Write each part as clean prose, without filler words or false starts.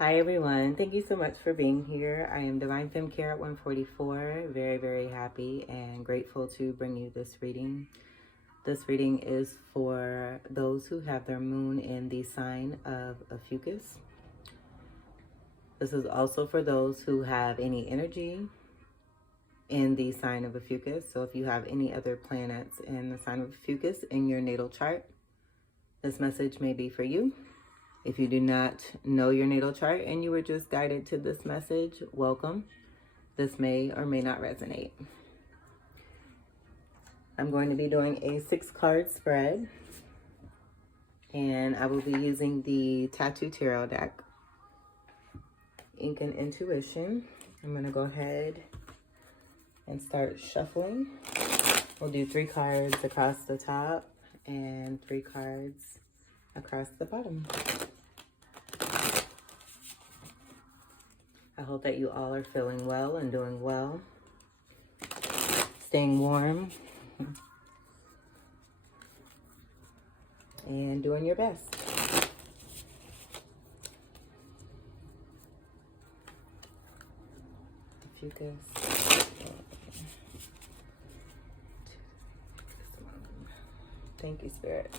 Hi everyone, thank you so much for being here. I am Divine Femme Care at 144. Very happy and grateful to bring you this reading. This reading is for those who have their moon in the sign of Ophiuchus. This is also for those who have any energy in the sign of Ophiuchus. So if you have any other planets in the sign of Ophiuchus in your natal chart, this message may be for you. If you do not know your natal chart and you were just guided to this message, welcome. This may or may not resonate. I'm going to be doing a 6-card spread, and I will be using the Tattoo Tarot deck, Ink and Intuition. I'm going to go ahead and start shuffling. We'll do 3 cards across the top and 3 cards across the bottom. I hope that you all are feeling well and doing well, staying warm, and doing your best. Ophiuchus. Thank you, Spirit.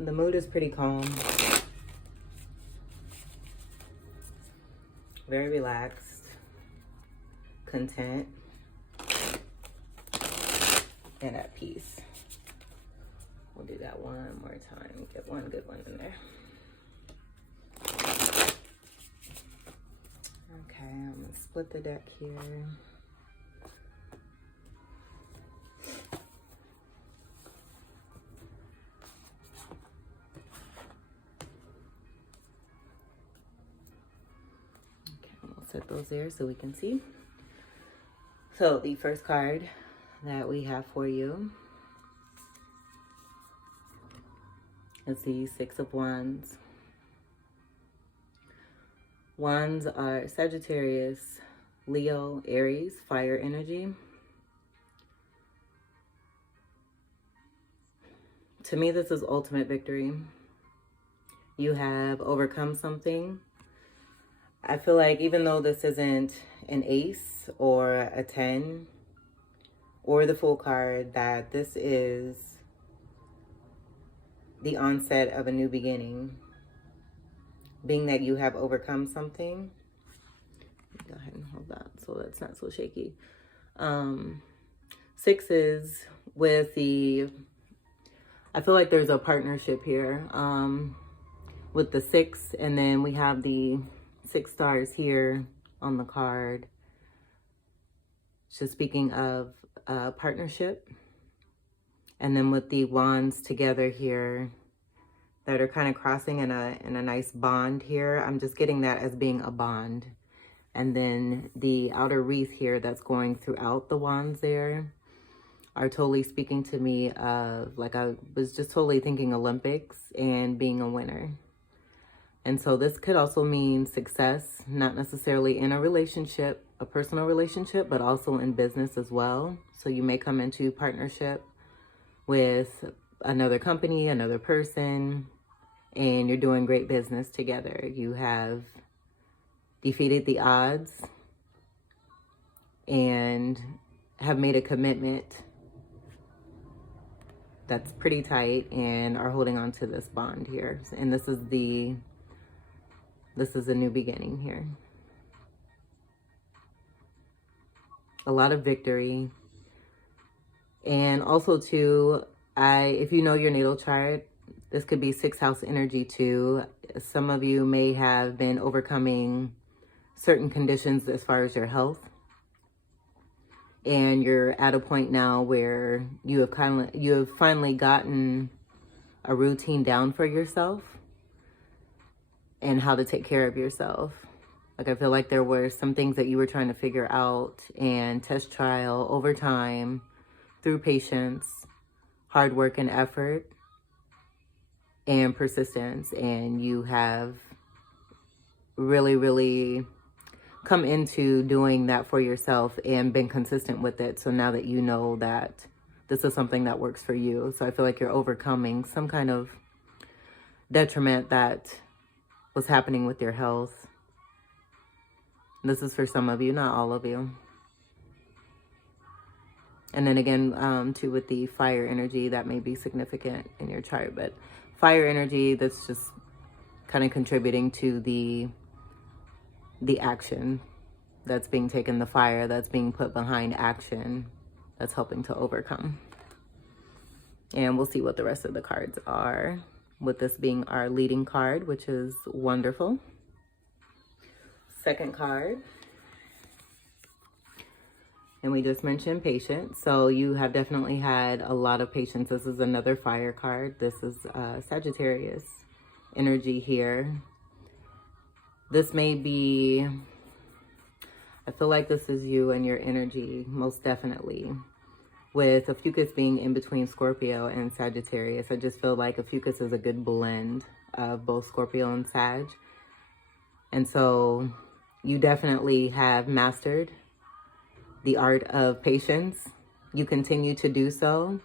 The mood is pretty calm, very relaxed, content, and at peace. We'll do that one more time. Get one good one in there. Okay, I'm gonna split the deck here. Set those there so we can see. So the first card that we have for you is the 6 of Wands. Wands are Sagittarius, Leo, Aries, fire energy. To me, this is ultimate victory. You have overcome something. I feel like even though this isn't an ace or a 10 or the full card, that this is the onset of a new beginning. Being that you have overcome something. Go ahead and hold that so that's not so shaky. 6s with the, I feel like there's a partnership here with the 6, and then we have the 6 stars here on the card. Just speaking of partnership. And then with the wands together here that are kind of crossing in a nice bond here. I'm just getting that as being a bond. And then the outer wreath here that's going throughout the wands there are totally speaking to me of, like, I was just totally thinking Olympics and being a winner. And so this could also mean success, not necessarily in a relationship, a personal relationship, but also in business as well. So you may come into partnership with another company, another person, and you're doing great business together. You have defeated the odds and have made a commitment that's pretty tight and are holding on to this bond here. And this is a new beginning here. A lot of victory. And also too, if you know your natal chart, this could be 6th house energy too. Some of you may have been overcoming certain conditions as far as your health. And you're at a point now where you have finally gotten a routine down for yourself and how to take care of yourself. Like, I feel like there were some things that you were trying to figure out and test trial over time through patience, hard work and effort, and persistence. And you have really come into doing that for yourself and been consistent with it. So now that you know that this is something that works for you. So I feel like you're overcoming some kind of detriment that was happening with your health. This is for some of you, not all of you. And then again, too, with the fire energy, that may be significant in your chart, but fire energy, that's just kind of contributing to the action that's being taken, the fire that's being put behind action, that's helping to overcome. And we'll see what the rest of the cards are, with this being our leading card, which is wonderful. Second card. And we just mentioned patience. So you have definitely had a lot of patience. This is another fire card. This is Sagittarius energy here. This may be, I feel like this is you and your energy, most definitely. With Ophiuchus being in between Scorpio and Sagittarius, I just feel like Ophiuchus is a good blend of both Scorpio and Sag. And so you definitely have mastered the art of patience. You continue to do so.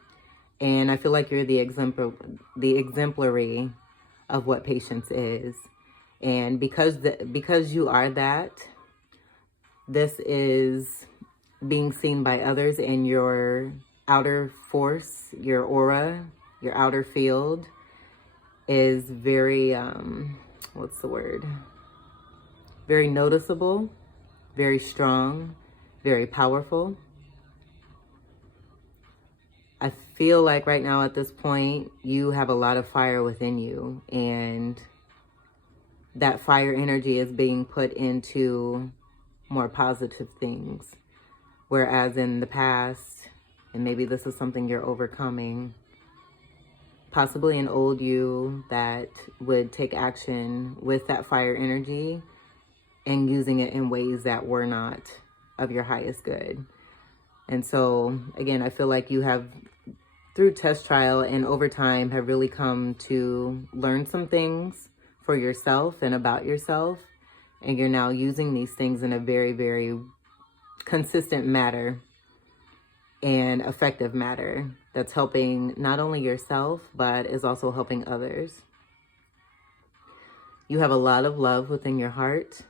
And I feel like you're the exemplary of what patience is. And because you are that, this is being seen by others in your outer force, your aura, your outer field is very, what's the word? Very noticeable, very strong, very powerful. I feel like right now at this point, you have a lot of fire within you, and that fire energy is being put into more positive things. Whereas in the past, and maybe this is something you're overcoming, possibly an old you that would take action with that fire energy and using it in ways that were not of your highest good. And so, again, I feel like you have, through test trial and over time, have really come to learn some things for yourself and about yourself. And you're now using these things in a very, very consistent manner and effective manner that's helping not only yourself, but is also helping others. You have a lot of love within your heart,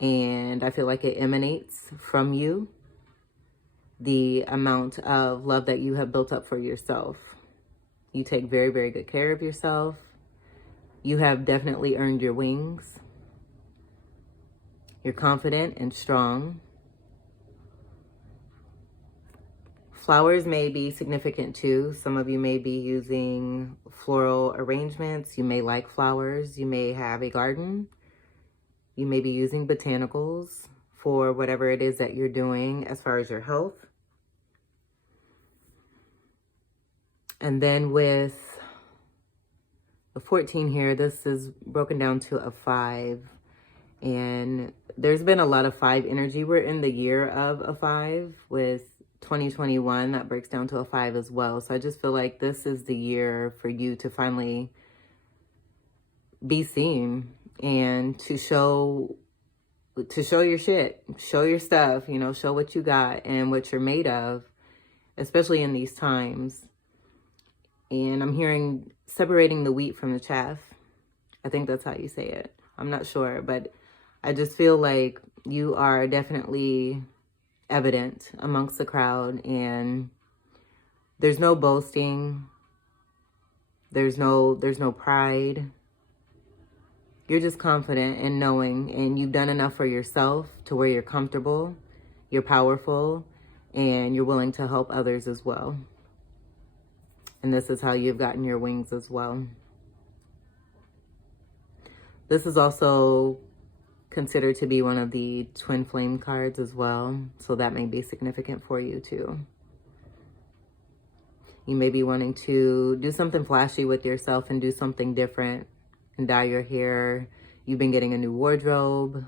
and I feel like it emanates from you, the amount of love that you have built up for yourself. You take very, very good care of yourself. You have definitely earned your wings. You're confident and strong. Flowers may be significant too. Some of you may be using floral arrangements. You may like flowers. You may have a garden. You may be using botanicals for whatever it is that you're doing as far as your health. And then with the 14 here, this is broken down to a 5. And there's been a lot of 5 energy. We're in the year of a 5 with 2021. That breaks down to a 5 as well. So I just feel like this is the year for you to finally be seen and to show your shit, show your stuff, you know, show what you got and what you're made of, especially in these times. And I'm hearing separating the wheat from the chaff. I think that's how you say it. I'm not sure, but I just feel like you are definitely evident amongst the crowd, and there's no boasting. There's no pride. You're just confident and knowing, and you've done enough for yourself to where you're comfortable, you're powerful, and you're willing to help others as well. And this is how you've gotten your wings as well. This is also considered to be one of the twin flame cards as well. So that may be significant for you too. You may be wanting to do something flashy with yourself and do something different and dye your hair. You've been getting a new wardrobe,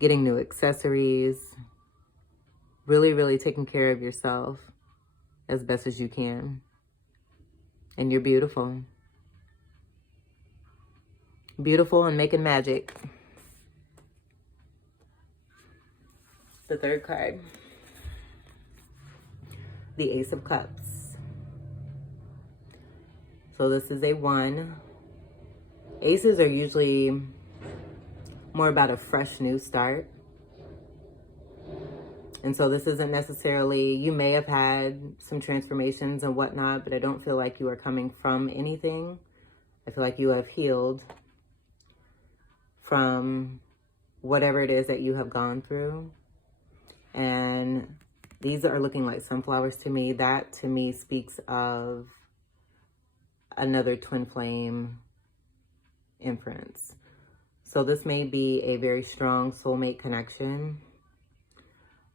getting new accessories, really, really taking care of yourself as best as you can. And you're beautiful. Beautiful and making magic. The third card. the Ace of Cups. So this is a 1. Aces are usually more about a fresh new start. And so this isn't necessarily, you may have had some transformations and whatnot, but I don't feel like you are coming from anything. I feel like you have healed from whatever it is that you have gone through. And these are looking like sunflowers to me. That to me speaks of another twin flame inference. So this may be a very strong soulmate connection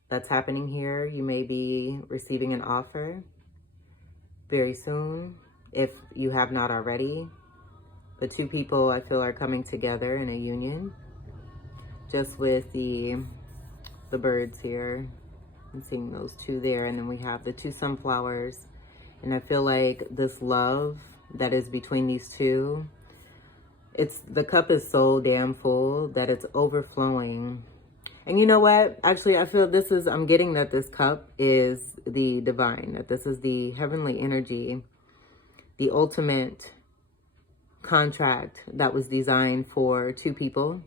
that's happening here. You may be receiving an offer very soon, if you have not already. The two people I feel are coming together in a union, just with the birds here. I'm seeing those two there, and then we have the 2 sunflowers. And I feel like this love that is between these two, the cup is so damn full that it's overflowing. And you know what? Actually, I feel I'm getting that this cup is the divine, that this is the heavenly energy, the ultimate contract that was designed for 2 people.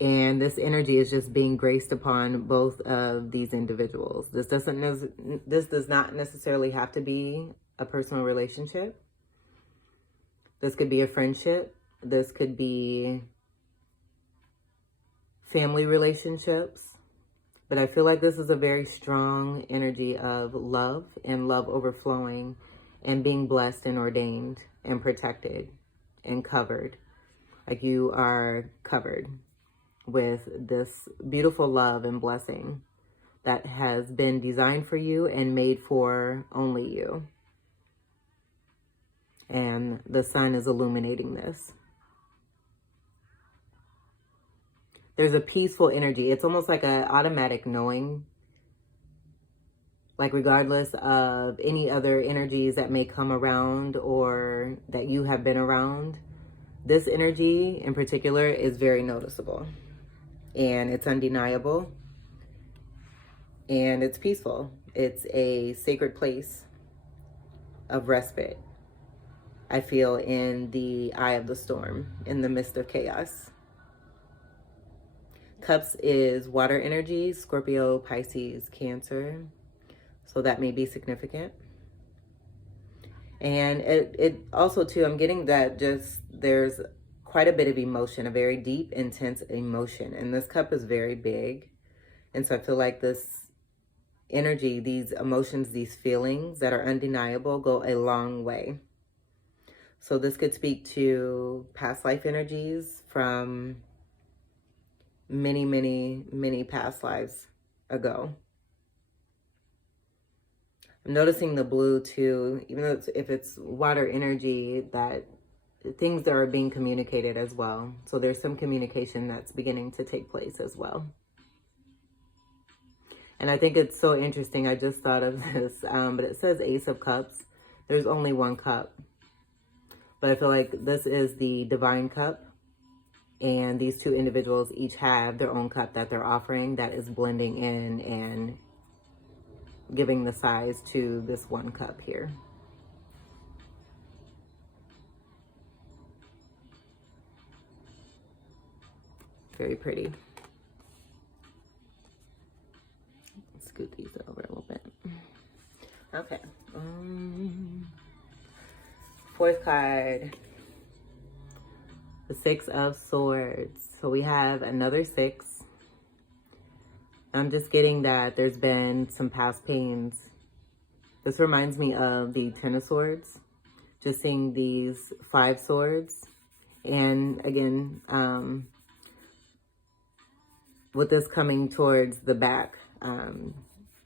And this energy is just being graced upon both of these individuals. This does not necessarily have to be a personal relationship. This could be a friendship. This could be family relationships. But I feel like this is a very strong energy of love and love overflowing and being blessed and ordained and protected and covered. Like you are covered with this beautiful love and blessing that has been designed for you and made for only you. And the sun is illuminating this. There's a peaceful energy. It's almost like an automatic knowing. Like regardless of any other energies that may come around or that you have been around, this energy in particular is very noticeable. And it's undeniable. And it's peaceful. It's a sacred place of respite, I feel, in the eye of the storm, in the midst of chaos. Cups is water energy, Scorpio, Pisces, Cancer. So that may be significant. And it also, too, I'm getting that there's quite a bit of emotion, a very deep, intense emotion. And this cup is very big. And so I feel like this energy, these emotions, these feelings that are undeniable go a long way. So this could speak to past life energies from many, many, many past lives ago. I'm noticing the blue too, even though if it's water energy, that things that are being communicated as well. So there's some communication that's beginning to take place as well. And I think it's so interesting. I just thought of this, but it says Ace of Cups. There's only 1 cup. But I feel like this is the divine cup. And these 2 individuals each have their own cup that they're offering that is blending in and giving the size to this 1 cup here. Very pretty. Let's scoot these over a little bit. Okay. 4th card. The 6 of Swords. So we have another 6. I'm just getting that there's been some past pains. This reminds me of the 10 of Swords. Just seeing these 5 swords. And again, with this coming towards the back,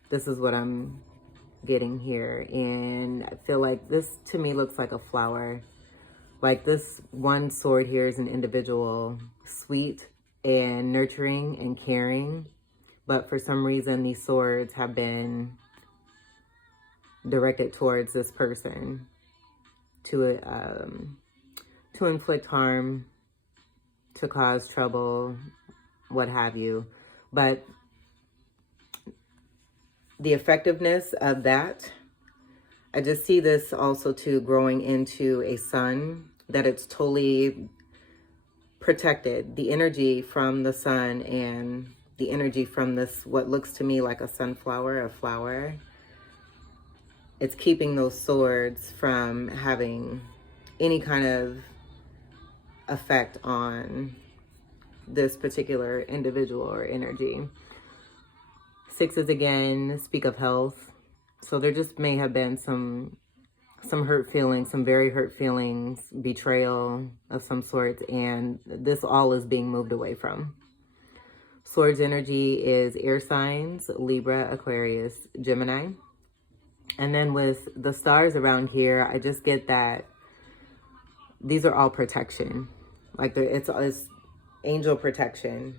this is what I'm getting here. And I feel like this to me looks like a flower. Like this 1 sword here is an individual, sweet and nurturing and caring. But for some reason, these swords have been directed towards this person to inflict harm, to cause trouble, what have you. But the effectiveness of that, I just see this also too growing into a sun, that it's totally protected. The energy from the sun and the energy from this, what looks to me like a sunflower, a flower, it's keeping those swords from having any kind of effect on this particular individual or energy. Sixes again speak of health. So there just may have been some hurt feelings, some very hurt feelings, betrayal of some sort, and this all is being moved away from. Swords energy is air signs, Libra, Aquarius, Gemini. And then with the stars around here, I just get that these are all protection. Like it's angel protection.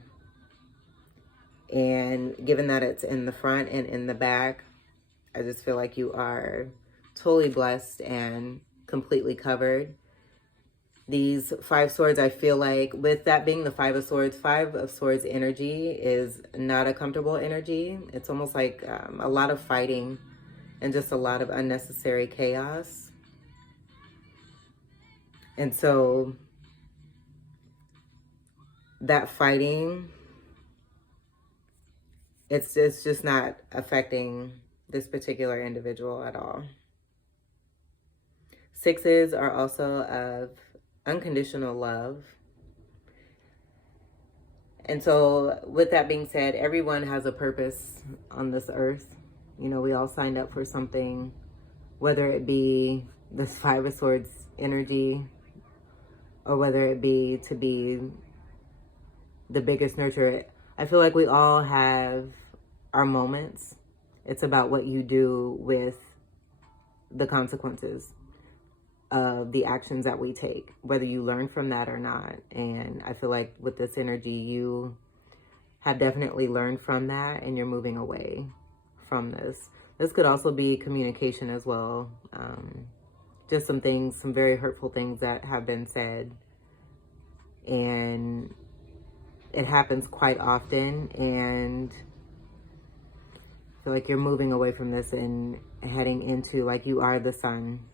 And given that it's in the front and in the back, I just feel like you are totally blessed and completely covered. These 5 swords, I feel like with that being the 5 of swords energy is not a comfortable energy. It's almost like a lot of fighting and just a lot of unnecessary chaos. And so that fighting, it's just not affecting this particular individual at all. Sixes are also of unconditional love. And so with that being said, everyone has a purpose on this earth. You know, we all signed up for something, whether it be this 5 of swords energy or whether it be to be the biggest nurturer. I feel like we all have our moments. It's about what you do with the consequences of the actions that we take, whether you learn from that or not. And I feel like with this energy, you have definitely learned from that and you're moving away from this. This could also be communication as well. Just some things, some very hurtful things that have been said. And it happens quite often. And I feel like you're moving away from this and heading into, like, you are the sun.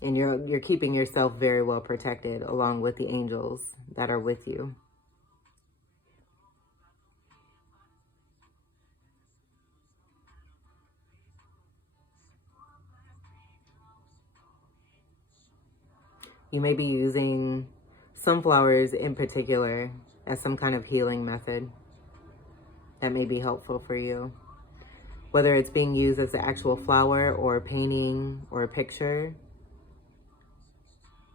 And you're keeping yourself very well protected along with the angels that are with you. You may be using sunflowers in particular as some kind of healing method that may be helpful for you. Whether it's being used as an actual flower or a painting or a picture,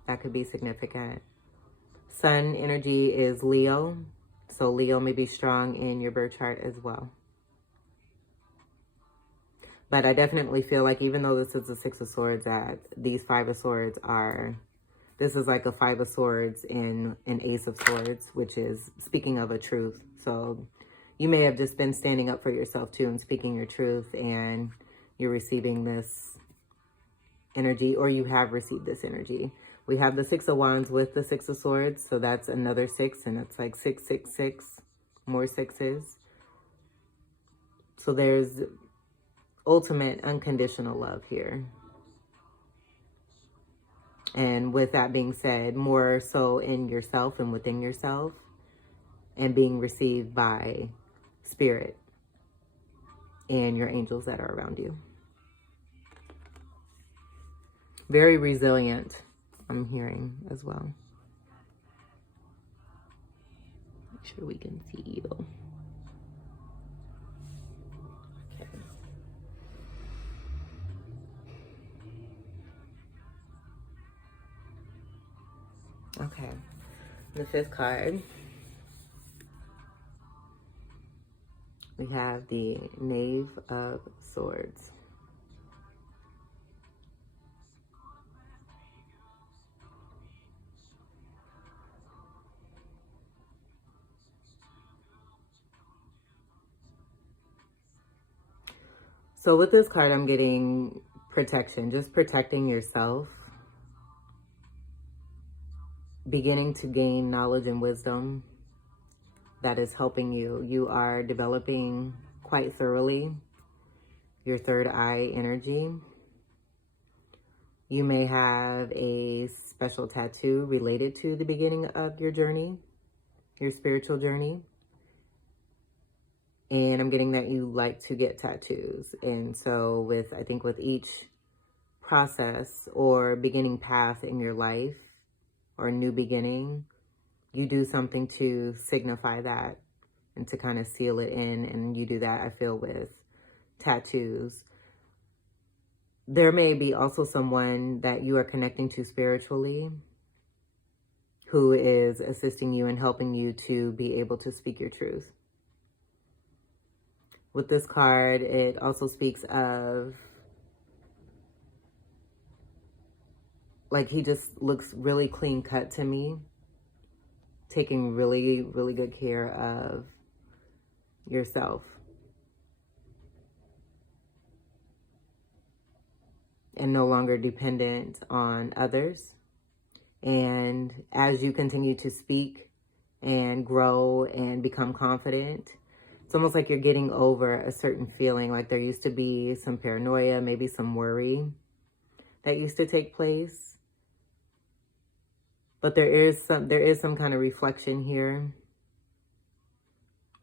that could be significant. Sun energy is Leo, so Leo may be strong in your birth chart as well. But I definitely feel like even though this is a 6 of swords, that these 5 of swords are, this is like a 5 of swords in an ace of swords, which is speaking of a truth. So you may have just been standing up for yourself too and speaking your truth, and you're receiving this energy, or you have received this energy. We have the 6 of wands with the 6 of swords, so that's another 6, and it's like 6, 6, 6, more 6s. So there's ultimate unconditional love here. And with that being said, more so in yourself and within yourself, and being received by spirit and your angels that are around you. Very resilient, I'm hearing as well. Make sure we can see you. Okay, the 5th card, we have the Knave of Swords. So with this card, I'm getting protection, just protecting yourself, beginning to gain knowledge and wisdom, that is helping you. You are developing quite thoroughly your third eye energy. You may have a special tattoo related to the beginning of your journey, your spiritual journey. And I'm getting that you like to get tattoos. And so I think with each process or beginning path in your life or new beginning, you do something to signify that and to kind of seal it in. And you do that, I feel, with tattoos. There may be also someone that you are connecting to spiritually who is assisting you and helping you to be able to speak your truth. With this card, it also speaks of, like, he just looks really clean cut to me, taking really, really good care of yourself. And no longer dependent on others. And as you continue to speak and grow and become confident, it's almost like you're getting over a certain feeling, like there used to be some paranoia, maybe some worry that used to take place. But there is some kind of reflection here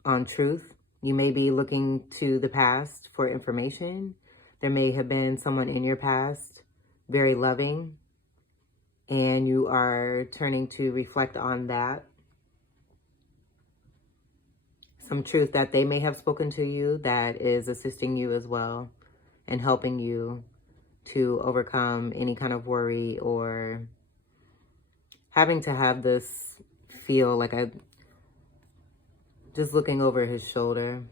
on truth. You may be looking to the past for information. There may have been someone in your past very loving, and you are turning to reflect on that. Some truth that they may have spoken to you that is assisting you as well and helping you to overcome any kind of worry or having to have this feel like just looking over his shoulder.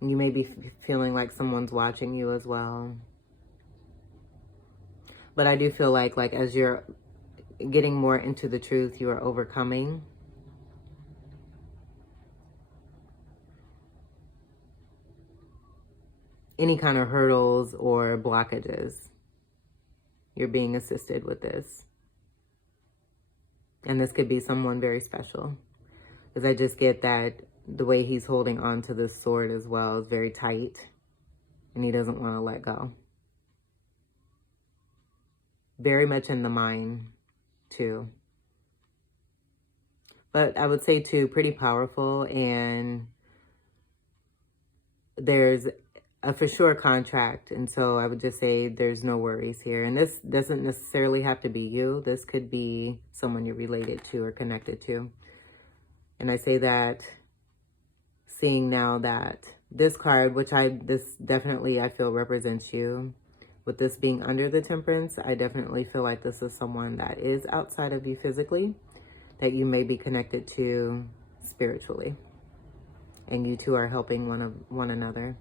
You may be feeling like someone's watching you as well. But I do feel like as you're getting more into the truth, you are overcoming any kind of hurdles or blockages. You're being assisted with this. And this could be someone very special. Because I just get that the way he's holding on to this sword as well is very tight. And he doesn't want to let go. Very much in the mind, too. But I would say, too, pretty powerful. And there's a for sure contract. And so I would just say there's no worries here. And this doesn't necessarily have to be you. This could be someone you're related to or connected to. And I say that seeing now that this card, this definitely I feel represents you. With this being under the Temperance, I definitely feel like this is someone that is outside of you physically, that you may be connected to spiritually. And you two are helping one another.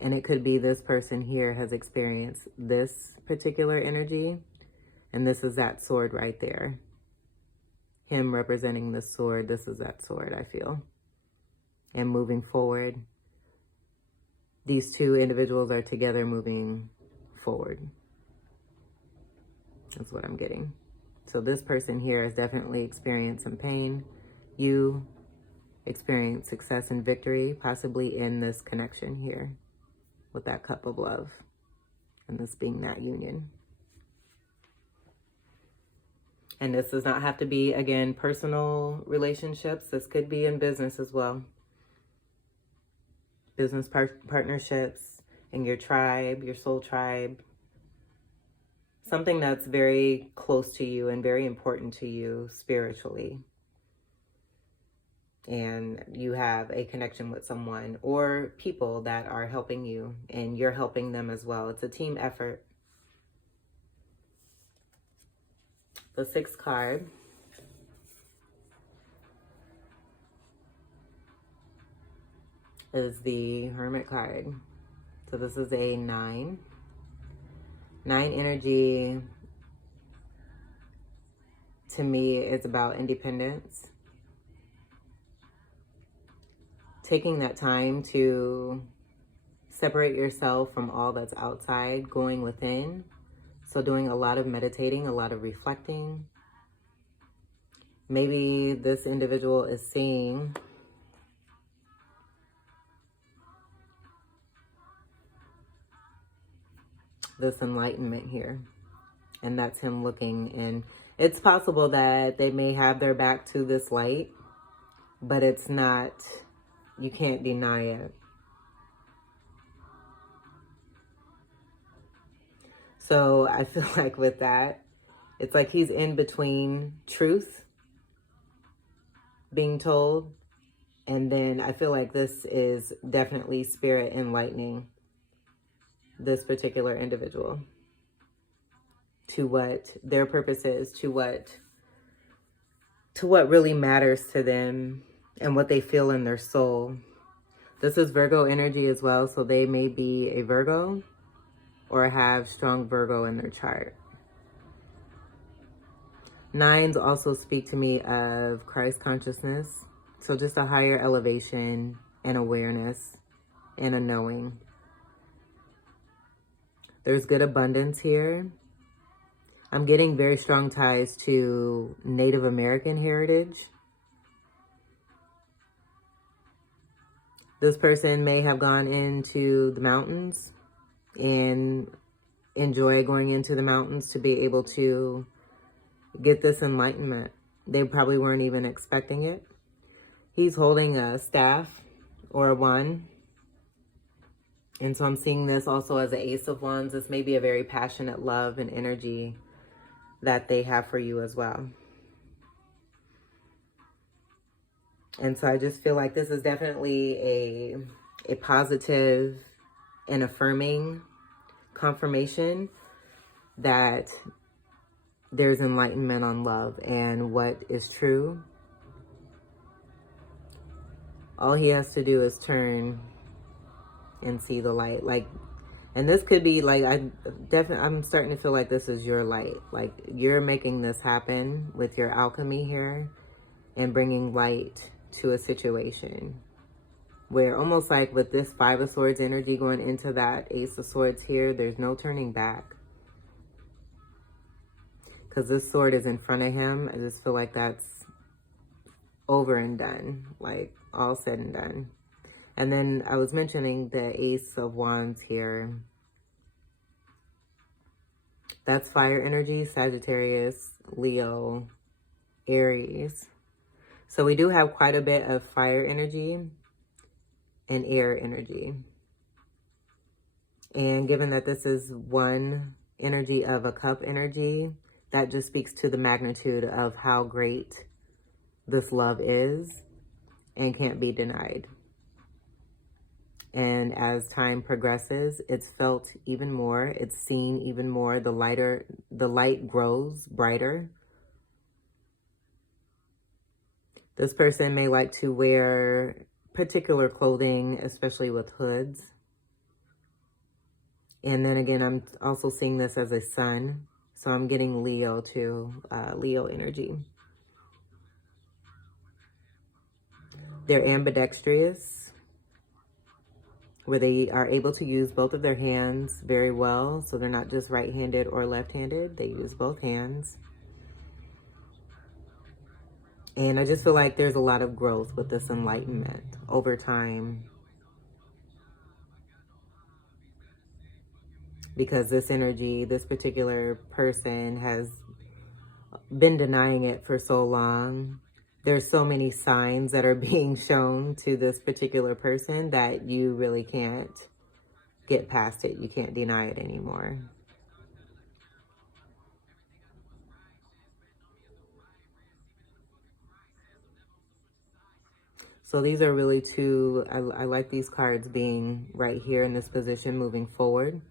And it could be this person here has experienced this particular energy. And this is that sword right there. Him representing the sword. This is that sword, I feel. And moving forward, these two individuals are together moving forward. That's what I'm getting. So this person here has definitely experienced some pain. You experience success and victory, possibly in this connection here with that cup of love. And this being that union. And this does not have to be, again, personal relationships. This could be in business as well. Business partnerships in your tribe, your soul tribe. Something that's very close to you and very important to you spiritually. And you have a connection with someone or people that are helping you and you're helping them as well. It's a team effort. The sixth card is the Hermit card. So this is a 9. 9 energy, to me, is about independence. Taking that time to separate yourself from all that's outside, going within. So doing a lot of meditating, a lot of reflecting, Maybe this individual is seeing this enlightenment here. And that's him looking. And it's possible that they may have their back to this light, but it's not, you can't deny it. So I feel like with that, it's like he's in between truth being told, and then I feel like this is definitely spirit enlightening this particular individual to what their purpose is, to what really matters to them and what they feel in their soul. This is Virgo energy as well, so they may be a Virgo or have strong Virgo in their chart. Nines also speak to me of Christ consciousness. So just a higher elevation and awareness and a knowing. There's good abundance here. I'm getting very strong ties to Native American heritage. This person may have gone into the mountains and enjoy going into the mountains to be able to get this enlightenment. They probably weren't even expecting it. He's holding a staff or a wand. And so I'm seeing this also as an Ace of Wands. This may be a very passionate love and energy that they have for you as well. And so I just feel like this is definitely a positive and affirming confirmation that there's enlightenment on love and what is true. All he has to do is turn and see the light. Like, and this could be like, I'm starting to feel like this is your light. Like you're making this happen with your alchemy here and bringing light to a situation where almost like with this Five of Swords energy going into that Ace of Swords here, there's no turning back. Because this sword is in front of him. I just feel like that's over and done, like all said and done. And then I was mentioning the Ace of Wands here. That's fire energy, Sagittarius, Leo, Aries. So we do have quite a bit of fire energy and air energy. And given that this is one energy of a cup energy, that just speaks to the magnitude of how great this love is and can't be denied. And as time progresses, it's felt even more, it's seen even more. The light grows brighter. This person may like to wear particular clothing, especially with hoods. And then again, I'm also seeing this as a sun. So I'm getting Leo too, Leo energy. They're ambidextrous, where they are able to use both of their hands very well. So they're not just right-handed or left-handed. They use both hands. And I just feel like there's a lot of growth with this enlightenment over time. Because this energy, this particular person has been denying it for so long. There's so many signs that are being shown to this particular person that you really can't get past it. You can't deny it anymore. So these are really two, I like these cards being right here in this position moving forward.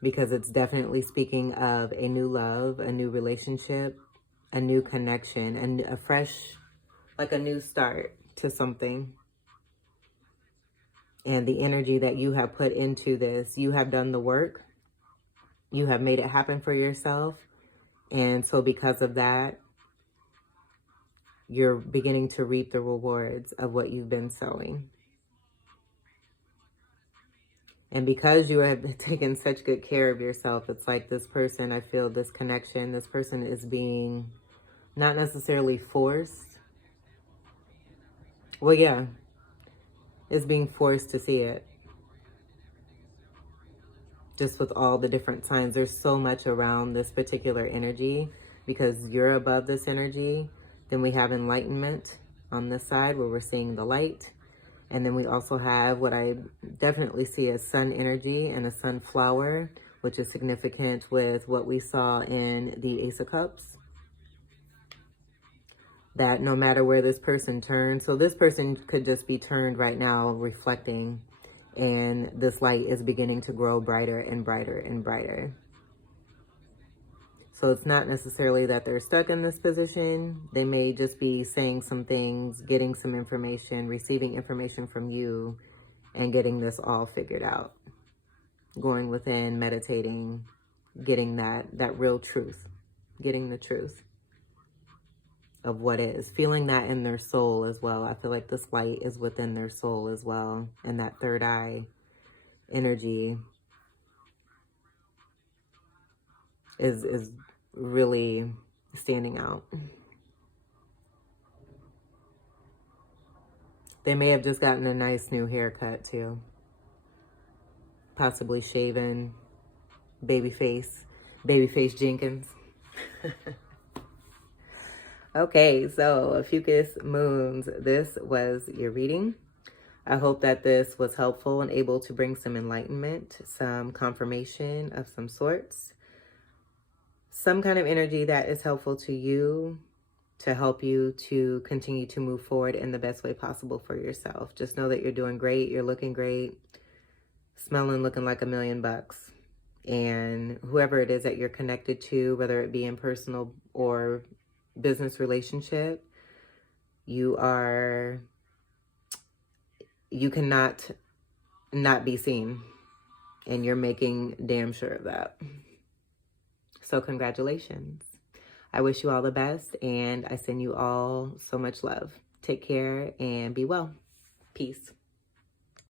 Because it's definitely speaking of a new love, a new relationship, a new connection, and a fresh, like a new start to something. And the energy that you have put into this, you have done the work. You have made it happen for yourself. And so because of that, you're beginning to reap the rewards of what you've been sowing. And because you have taken such good care of yourself, it's like this person, I feel this connection, this person is being not necessarily forced. Well, yeah, is being forced to see it. Just with all the different signs, there's so much around this particular energy because you're above this energy. Then we have enlightenment on this side where we're seeing the light. And then we also have what I definitely see as sun energy and a sunflower, which is significant with what we saw in the Ace of Cups. That no matter where this person turns, so this person could just be turned right now reflecting, and this light is beginning to grow brighter and brighter and brighter. So it's not necessarily that they're stuck in this position. They may just be saying some things, getting some information, receiving information from you, and getting this all figured out. Going within, meditating, getting that real truth, getting the truth of what is, feeling that in their soul as well. I feel like this light is within their soul as well, and that third eye energy is really standing out. They may have just gotten a nice new haircut too, possibly shaven, babyface Jenkins. Okay, so Ophiuchus moons, this was your reading. I hope that this was helpful and able to bring some enlightenment, some confirmation of some sorts, some kind of energy that is helpful to you, to help you to continue to move forward in the best way possible for yourself. Just know that you're doing great, you're looking great, smelling, looking like $1,000,000. And whoever it is that you're connected to, whether it be in personal or business relationship, you cannot not be seen, and you're making damn sure of that. So congratulations. I wish you all the best, and I send you all so much love. Take care and be well. Peace.